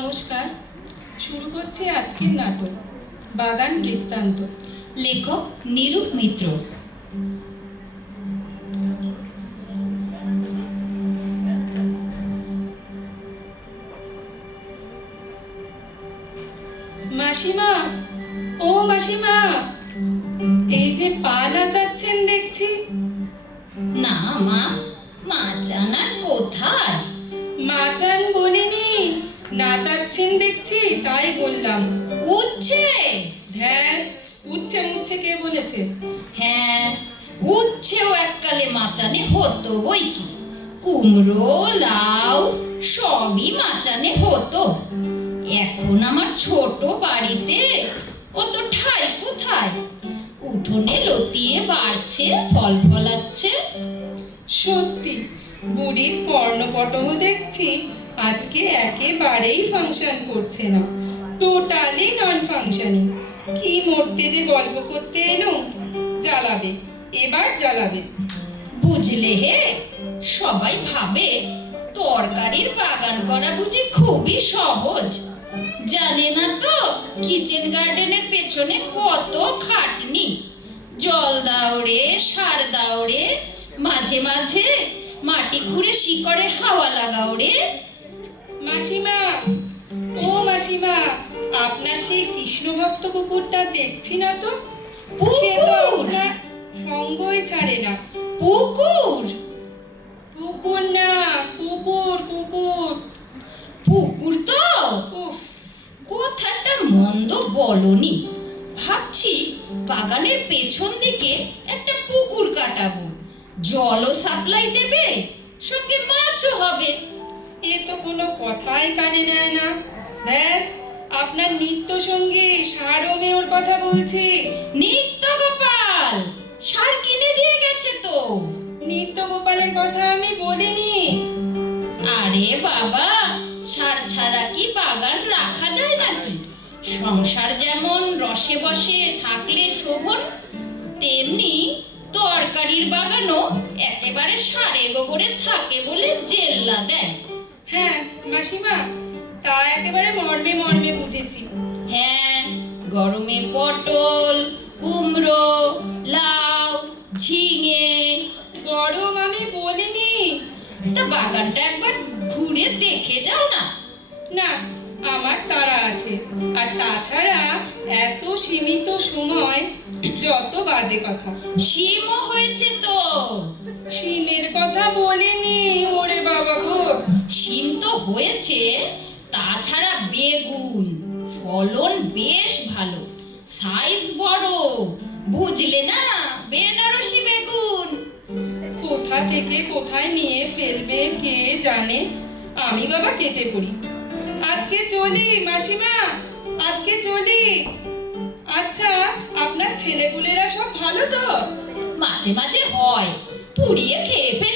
নমস্কার। শুরু করছি আজকের নাটক বাগান বৃত্তান্ত। লেখক নিরূপ মিত্র। মাসিমা, ও মাসিমা, এই যে পা নাচাচ্ছেন দেখছি। না মা, মাচান আর কোথায়? মাচান বলিনি, নাচাচ্ছেন দেখছি, তাই বললাম। উচ্ছে? ধ্যান, উচ্ছে মুচ্ছে কে বলেছে? হ্যাঁ, উচ্ছেও এককালে মাচানে হতো বই কি। কুমড়ো, লাউ সবই মাচানে হতো। এখন আমার ছোট বাড়িতে অত ঠাঁই কোথায়? উঠোনে লতিয়ে বাড়ছে, ফল ফলাচ্ছে। সত্যি বুড়ির কর্ণপটম দেখছি আজকে একেবারেই ফাংশন করছে না, টোটালি নন ফাংশনিং। কি মরতে যে গল্প করতে এলো, জ্বালাবে, এবার জ্বালাবে। বুঝলে হে, সবাই ভাবে তরকারির বাগান করা বুঝি খুবই সহজ। জানে না তো কিচেন গার্ডেনের পেছনে কত খাটনি। জল দাও রে, সার দাও রে, মাঝে মাঝে মাটি খুঁড়ে শিকড়ে হাওয়া লাগাও রে। মাসিমা, ও মাসিমা, আপনার সেই কৃষ্ণভক্ত কুকুরটা দেখছি না তো। সে তো আপনার সঙ্গই ছাড়ে না। পুকুর? পুকুর না, কুকুর কুকুর। পুকুর তো? উফ, কথাটা মন্দ বলনি। ভাবছি বাগানের পেছন দিকে একটা পুকুর কাটাবো, জলও সাপ্লাই দেবে, সঙ্গে মাছও হবে। এ তো কোনো কথাই কানে নেয় না। দেখ, আপনার নিত্য সঙ্গী সারমেয়র কথা বলছি। নিত্য গোপাল সার কিনে দিয়ে গেছে তো। নিত্য গোপালের কথা আমি বলিনি। আরে বাবা, সার ছাড়া কি বাগান রাখা যায় নাকি? সংসার যেমন রসে বসে থাকলে শোভন, তেমনি তরকারির বাগানও একেবারে সারে গোবরে থাকে বলে জেল্লা দেয়। হ্যাঁ মাসিমা, তা একেবারে মর্মে মর্মে বুঝেছি। হ্যাঁ, গরমে পটল, কুমড়ো, লাউ, ঝিঙে। গরম আমি বলিনি। তা বাগানটা একবার ঘুরে দেখে যাও না। না, আমার তাড়া আছে। আর তাছাড়া এত সীমিত সময়, যত বাজে কথা। শিমও হয়েছে তো। শিমের কথা বলিনি, ওরে বাবা গো। শিম তো হয়েছে, তাছাড়া বেগুন ফলন বেশ ভালো, সাইজ বড়। বুঝলে না, বেনারসি বেগুন। কোথা থেকে কোথায় নিয়ে ফেলবে কে জানে। আমি বাবা কেটে পড়ি। আজকে চলি মাসিমা, আজকে চলি। আচ্ছা, আপনার ছেলেপুলেরা সব ভালো তো? মাঝে মাঝে হয়, পুড়িয়ে খেয়ে ফেলে।